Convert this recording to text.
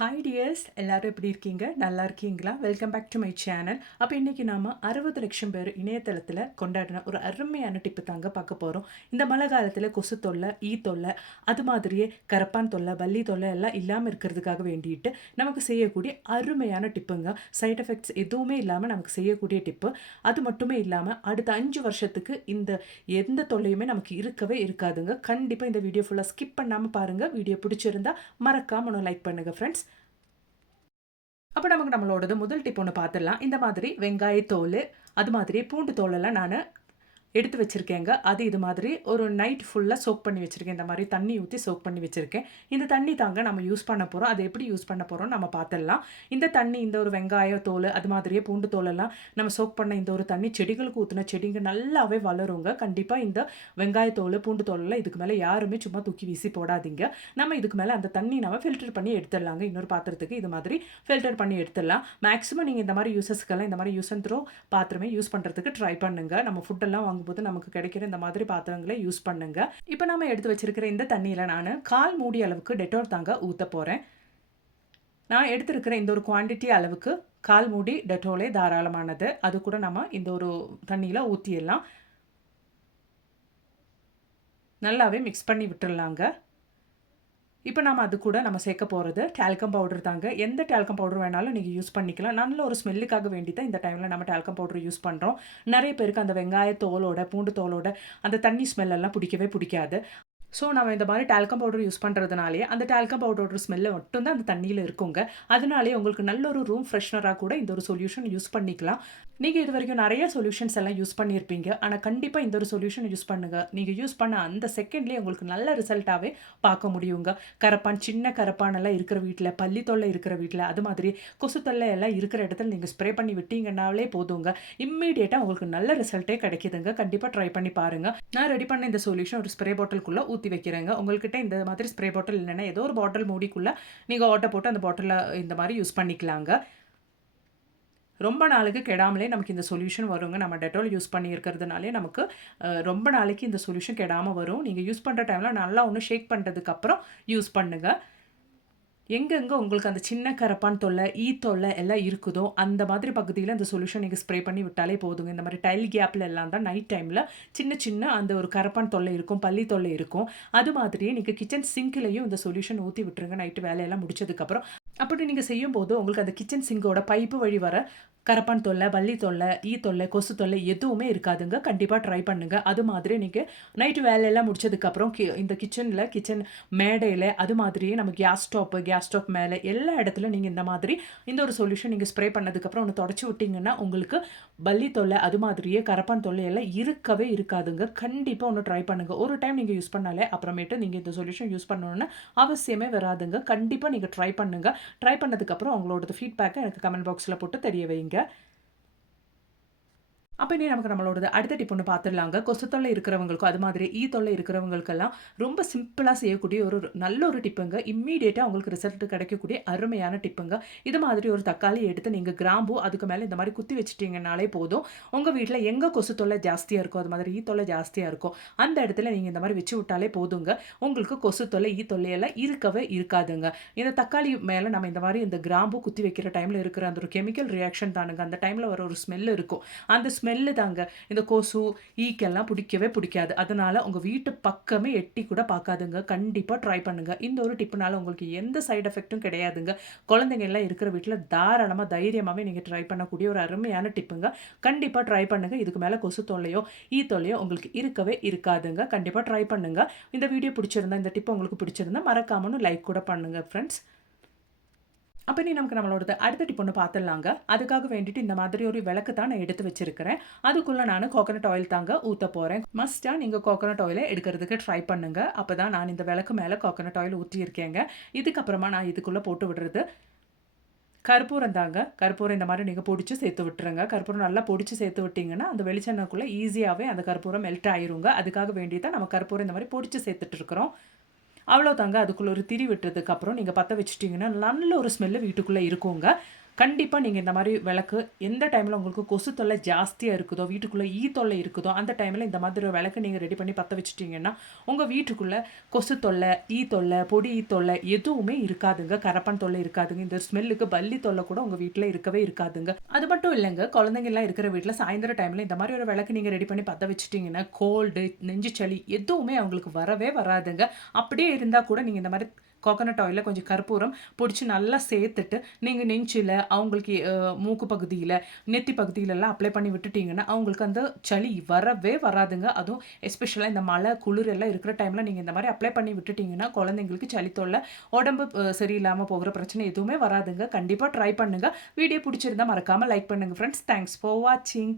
Hi tears எல்லாரும் எப்படி இருக்கீங்க? நல்லா இருக்கீங்களா? Welcome back to my channel அப்போ இன்றைக்கி நாம் அறுபது லட்சம் பேர் இணையதளத்தில் கொண்டாடின ஒரு அருமையான டிப்பு தாங்க பார்க்க போகிறோம் இந்த மழை காலத்தில் கொசு தொல்லை ஈ தொல்லை அது மாதிரியே கரப்பான் தொல்லை பல்லி தொல்லை எல்லாம் இல்லாமல் இருக்கிறதுக்காக வேண்டிட்டு நமக்கு செய்யக்கூடிய அருமையான டிப்புங்க சைட் எஃபெக்ட்ஸ் எதுவுமே இல்லாமல் நமக்கு செய்யக்கூடிய டிப்பு அது மட்டுமே இல்லாமல் அடுத்த அஞ்சு வருஷத்துக்கு இந்த எந்த தொல்லையுமே நமக்கு இருக்கவே இருக்காதுங்க. கண்டிப்பாக இந்த வீடியோ ஃபுல்லாக ஸ்கிப் பண்ணாமல் பாருங்கள் வீடியோ பிடிச்சிருந்தா மறக்காமல் ஒன்று லைக் பண்ணுங்கள் ஃப்ரெண்ட்ஸ் அப்போ நமக்கு நம்மளோடது முதல் டிப் ஒன்று பார்த்துடலாம் இந்த மாதிரி வெங்காயத்தோல் அது மாதிரி பூண்டு தோலெல்லாம் நான் எடுத்து வச்சுருக்கேங்க. அது இது மாதிரி ஒரு நைட் ஃபுல்லாக சோக் பண்ணி வச்சுருக்கேன். இந்த மாதிரி தண்ணி ஊற்றி சோக் பண்ணி வச்சுருக்கேன். இந்த தண்ணி தாங்க நம்ம யூஸ் பண்ண போகிறோம் அதை எப்படி யூஸ் பண்ண போகிறோம் நம்ம பார்த்துடலாம் இந்த தண்ணி இந்த ஒரு வெங்காய தோல் அது மாதிரியே பூண்டு தோலெல்லாம் நம்ம சோக் பண்ண இந்த ஒரு தண்ணி செடிகளுக்கு ஊற்றின செடிங்க நல்லாவே வளருங்க. கண்டிப்பாக இந்த வெங்காய தோல் பூண்டு தோலெல்லாம் இதுக்கு மேலே யாருமே சும்மா தூக்கி வீசி போடாதீங்க. நம்ம இதுக்கு மேலே அந்த தண்ணி நம்ம ஃபில்டர் பண்ணி எடுத்துடலாங்க. இன்னொரு பாத்திரத்துக்கு இது மாதிரி ஃபில்டர் பண்ணி எடுத்துடலாம். மேக்ஸிமம் நீங்கள் இந்த மாதிரி யூசஸ்க்கெல்லாம் இந்த மாதிரி யூஸ் அண்ட் த்ரோ பாத்திரமே யூஸ் பண்ணுறதுக்கு ட்ரை பண்ணுங்கள் நம்ம ஃபுட்டெல்லாம் வாங்க வாங்கும்போது நமக்கு கிடைக்கிற இந்த மாதிரி பாத்திரங்களை யூஸ் பண்ணுங்க. இப்போ நம்ம எடுத்து வச்சிருக்கிற இந்த தண்ணியில் நான் கால் மூடி அளவுக்கு டெட்டோல் தாங்க ஊற்ற போகிறேன் நான் எடுத்திருக்கிற இந்த ஒரு குவான்டிட்டி அளவுக்கு கால் மூடி டெட்டோலே தாராளமானது. அது கூட நம்ம இந்த ஒரு தண்ணியில் ஊற்றிடலாம் நல்லாவே மிக்ஸ் பண்ணி விட்டுடலாங்க இப்போ நம்ம அது கூட நம்ம சேர்க்க போகிறது டால்கம் பவுடர் தாங்க. எந்த டால்கம் பவுடர் வேணாலும் நீங்கள் யூஸ் பண்ணிக்கலாம். நல்ல ஒரு ஸ்மெல்லுக்காக வேண்டி தான் இந்த டைமில் நம்ம டால்கம் பவுடர் யூஸ் பண்ணுறோம் நிறைய பேருக்கு அந்த வெங்காய தோலோட பூண்டு தோலோட அந்த தண்ணி ஸ்மெல்லெல்லாம் பிடிக்கவே பிடிக்காது. ஸோ நம்ம இந்த மாதிரி டால்கம் பவுடர் யூஸ் பண்ணுறதுனாலே அந்த டால்கம் பவுடரோட ஸ்மெல்ல மட்டும்தான் அந்த தண்ணியில் இருக்குங்க. அதனாலே உங்களுக்கு நல்ல ஒரு ரூம் ஃப்ரெஷ்னராக கூட இந்த ஒரு சொல்யூஷன் யூஸ் பண்ணிக்கலாம். நீங்கள் இது வரைக்கும் நிறைய சொல்யூஷன்ஸ் எல்லாம் யூஸ் பண்ணியிருப்பீங்க ஆனால் கண்டிப்பாக இந்த ஒரு சொல்யூஷன் யூஸ் பண்ணுங்கள் நீங்கள் யூஸ் பண்ண அந்த செகண்ட்லேயே உங்களுக்கு நல்ல ரிசல்ட்டாகவே பார்க்க முடியுங்க. கரப்பான் சின்ன கரப்பானெல்லாம் இருக்கிற வீட்டில் பள்ளி தொல்லை இருக்கிற வீட்டில் அது மாதிரி கொசு தொல்லை எல்லாம் இருக்கிற இடத்துல நீங்கள் ஸ்ப்ரே பண்ணி விட்டீங்கன்னாலே போதுங்க. இம்மீடியட்டாக உங்களுக்கு நல்ல ரிசல்ட்டே கிடைக்குதுங்க. கண்டிப்பாக ட்ரை பண்ணி பாருங்கள் நான் ரெடி பண்ண இந்த சொல்யூஷன் ஒரு ஸ்ப்ரே பாட்டிலுக்குள்ளே ஊற்றி வைக்கிறேங்க. உங்கள்கிட்ட இந்த மாதிரி ஸ்ப்ரே பாட்டில் இல்லைன்னா ஏதோ ஒரு பாட்டில் மூடிக்குள்ளே நீங்கள் ஓட்டை போட்டு அந்த பாட்டிலில் இந்த மாதிரி யூஸ் பண்ணிக்கலாங்க. ரொம்ப நாளுக்கு கெடாமலே நமக்கு இந்த சொல்யூஷன் வருங்க. நம்ம டெட்டால் யூஸ் பண்ணியிருக்கிறதுனாலே நமக்கு ரொம்ப நாளைக்கு இந்த சொல்யூஷன் கெடாமல் வரும். நீங்கள் யூஸ் பண்ணுற டைமில் நல்லா ஒன்று ஷேக் பண்ணுறதுக்கப்புறம் யூஸ் பண்ணுங்கள் எங்கெங்கே உங்களுக்கு அந்த சின்ன கரப்பான் தொல்லை ஈ தொல்லை எல்லாம் இருக்குதோ அந்த மாதிரி பகுதியில் அந்த சொல்யூஷன் நீங்கள் ஸ்ப்ரே பண்ணி விட்டாலே போதுங்க. இந்த மாதிரி டைல் கேப்பில் எல்லாம் தான் நைட் டைமில் சின்ன சின்ன அந்த ஒரு கரப்பான் தொல்லை இருக்கும் பள்ளி தொல்லை இருக்கும். அது மாதிரியே நீங்கள் கிச்சன் சிங்க்லேயும் இந்த சொல்யூஷன் ஊற்றி விட்டுருங்க. நைட்டு வேலையெல்லாம் முடிச்சதுக்கப்புறம் அப்படி நீங்கள் செய்யும்போது உங்களுக்கு அந்த கிச்சன் சிங்கோட பைப்பு வழி வர கரப்பான் தொல்லை வள்ளி தொல்லை ஈ தொல்லை கொசு தொல்லை எதுவுமே இருக்காதுங்க. கண்டிப்பாக ட்ரை பண்ணுங்கள் அது மாதிரி நீங்கள் நைட்டு வேலையெல்லாம் முடிச்சதுக்கப்புறம் கி இந்த கிச்சனில் கிச்சன் மேடையில் அது மாதிரியே நம்ம கேஸ் ஸ்டாப்பு கேஸ் ஸ்டாப் மேலே எல்லா இடத்துல நீங்கள் இந்த மாதிரி இந்த ஒரு சொல்யூஷன் நீங்கள் ஸ்ப்ரே பண்ணதுக்கப்புறம் ஒன்று தொடச்சி விட்டிங்கன்னா உங்களுக்கு வள்ளி தொல்லை அது மாதிரியே கரப்பான் தொல்லை எல்லாம் இருக்கவே இருக்காதுங்க. கண்டிப்பாக ஒன்று ட்ரை பண்ணுங்கள் ஒரு டைம் நீங்கள் யூஸ் பண்ணாலே அப்புறமேட்டு நீங்கள் இந்த சொல்யூஷன் யூஸ் பண்ணணுன்னு அவசியமே வராதுங்க. கண்டிப்பாக நீங்கள் ட்ரை பண்ணுங்கள் ட்ரை பண்ணதுக்கப்புறம் உங்களோட ஃபீட்பேக்கை எனக்கு கமெண்ட் பாக்ஸில் போட்டு தெரிய வைங்க. இங்கே அப்போ இனி நமக்கு நம்மளோட அடுத்த டிப் ஒன்று பார்த்துடலாங்க கொசு தொல்லை இருக்கிறவங்களுக்கும் அது மாதிரி ஈ தொல்லை இருக்கிறவங்களுக்கெல்லாம் ரொம்ப சிம்பிளாக செய்யக்கூடிய ஒரு நல்ல ஒரு டிப்புங்க இம்மீடியட்டாக அவங்களுக்கு ரிசல்ட் கிடைக்கக்கூடிய அருமையான டிப்புங்க இது மாதிரி ஒரு தக்காளி எடுத்து நீங்கள் கிராம்பு அதுக்கு மேலே இந்த மாதிரி குத்தி வச்சுட்டிங்கனாலே போதும். உங்கள் வீட்டில் எங்கே கொசு தொல்லை ஜாஸ்தியாக இருக்கும் அது மாதிரி ஈ தொல்லை ஜாஸ்தியாக இருக்கும் அந்த இடத்துல நீங்கள் இந்த மாதிரி வச்சு விட்டாலே போதுங்க. உங்களுக்கு கொசு தொல்லை ஈ தொல்லையெல்லாம் இருக்கவே இருக்காதுங்க. இந்த தக்காளி மேலே நம்ம இந்த மாதிரி இந்த கிராம்பு குத்தி வைக்கிற டைமில் இருக்கிற அந்த ஒரு கெமிக்கல் ரியாக்ஷன் தானுங்க. அந்த டைமில் வர ஒரு ஸ்மெல் இருக்கும். அந்த ஸ்மெல் ஸ்மெல்லு தாங்க. இந்த கொசு ஈக்கெல்லாம் பிடிக்கவே பிடிக்காது. அதனால் உங்கள் வீட்டு பக்கமே எட்டி கூட பார்க்காதுங்க. கண்டிப்பாக ட்ரை பண்ணுங்கள் இந்த ஒரு டிப்புனால உங்களுக்கு எந்த சைடு எஃபெக்ட்டும் கிடையாதுங்க. குழந்தைங்க எல்லாம் இருக்கிற வீட்டில் தாராளமாக தைரியமாகவே நீங்கள் ட்ரை பண்ணக்கூடிய ஒரு அருமையான டிப்புங்க. கண்டிப்பாக ட்ரை பண்ணுங்கள் இதுக்கு மேலே கொசு தொல்லையோ ஈ தொல்லையோ உங்களுக்கு இருக்கவே இருக்காதுங்க. கண்டிப்பாக ட்ரை பண்ணுங்கள் இந்த வீடியோ பிடிச்சிருந்தா இந்த டிப்பு உங்களுக்கு பிடிச்சிருந்தா மறக்காமனு லைக் கூட பண்ணுங்கள் ஃப்ரெண்ட்ஸ் அப்போ நீ நமக்கு நம்மளோட அடுத்த டிப் ஒன்று பார்த்துடலாங்க அதுக்காக வேண்டிட்டு இந்த மாதிரி ஒரு விளக்கு தான் நான் எடுத்து வச்சிருக்கிறேன். அதுக்குள்ளே நான் கோகனட் ஆயில் தாங்க ஊற்ற போகிறேன் மஸ்ட்டாக நீங்கள் கோகனட் ஆயிலை எடுக்கிறதுக்கு ட்ரை பண்ணுங்கள் அப்போ தான் நான் இந்த விளக்கு மேலே கோகனட் ஆயில் ஊற்றியிருக்கேங்க இதுக்கப்புறமா நான் இதுக்குள்ளே போட்டு விடுறது. கற்பூரம் தாங்க. கற்பூரம் இந்த மாதிரி நீங்கள் பிடிச்சி சேர்த்து விட்டுருங்க. கற்பூரம் நல்லா பிடிச்சி சேர்த்து விட்டிங்கன்னா அந்த வெளிச்செண்ணக்குள்ளே ஈஸியாகவே அந்த கற்பூரம் மெல்ட் ஆயிருங்க. அதுக்காக வேண்டி தான் நம்ம கற்பூரம் இந்த மாதிரி பொடிச்சு சேர்த்துட்ருக்குறோம் அவ்வளோ தாங்க அதுக்குள்ளே ஒரு திரி விட்டுறதுக்கப்புறம் நீங்கள் பற்ற வச்சுட்டிங்கன்னா நல்ல ஒரு ஸ்மெல்லு வீட்டுக்குள்ளே இருக்குங்க. கண்டிப்பாக நீங்கள் இந்த மாதிரி விளக்கு எந்த டைமில் உங்களுக்கு கொசு தொல்லை ஜாஸ்தியாக இருக்குதோ வீட்டுக்குள்ளே ஈ தொல்லை இருக்குதோ அந்த டைமில் இந்த மாதிரி ஒரு விளக்கு நீங்கள் ரெடி பண்ணி பற்ற வச்சுட்டிங்கன்னா உங்கள் வீட்டுக்குள்ளே கொசு தொல்லை ஈ தொல்லை பொடி ஈ தொல்லை எதுவுமே இருக்காதுங்க. கரப்பான் தொல்லை இருக்காதுங்க. இந்த ஸ்மெல்லுக்கு பல்லி தொல்லை கூட உங்கள் வீட்டில் இருக்கவே இருக்காதுங்க. அது மட்டும் இல்லைங்க. குழந்தைங்கெல்லாம் இருக்கிற வீட்டில் சாயந்தர டைமில் இந்த மாதிரி ஒரு விளக்கு நீங்கள் ரெடி பண்ணி பற்ற வச்சுட்டிங்கன்னா கோல்டு நெஞ்சு சளி எதுவுமே அவங்களுக்கு வரவே வராதுங்க. அப்படியே இருந்தால் கூட நீங்கள் இந்த மாதிரி கோகனட் ஆயிலில் கொஞ்சம் கற்பூரம் பிடிச்சி நல்லா சேர்த்துட்டு நீங்கள் நெஞ்சில் அவங்களுக்கு மூக்கு பகுதியில் நெத்தி பகுதியிலலாம் அப்ளை பண்ணி விட்டுட்டீங்கன்னா அவங்களுக்கு அந்த சளி வரவே வராதுங்க. அதுவும் எஸ்பெஷலாக இந்த மழை குளிர் எல்லாம் இருக்கிற டைமில் நீங்கள் இந்த மாதிரி அப்ளை பண்ணி விட்டுட்டீங்கன்னா குழந்தைங்களுக்கு சளி தொல்லை உடம்பு சரியில்லாமல் போகிற பிரச்சனை எதுவுமே வராதுங்க. கண்டிப்பாக ட்ரை பண்ணுங்கள் வீடியோ பிடிச்சிருந்தா மறக்காமல் லைக் பண்ணுங்கள் ஃப்ரெண்ட்ஸ் தேங்க்ஸ் ஃபார் வாட்சிங்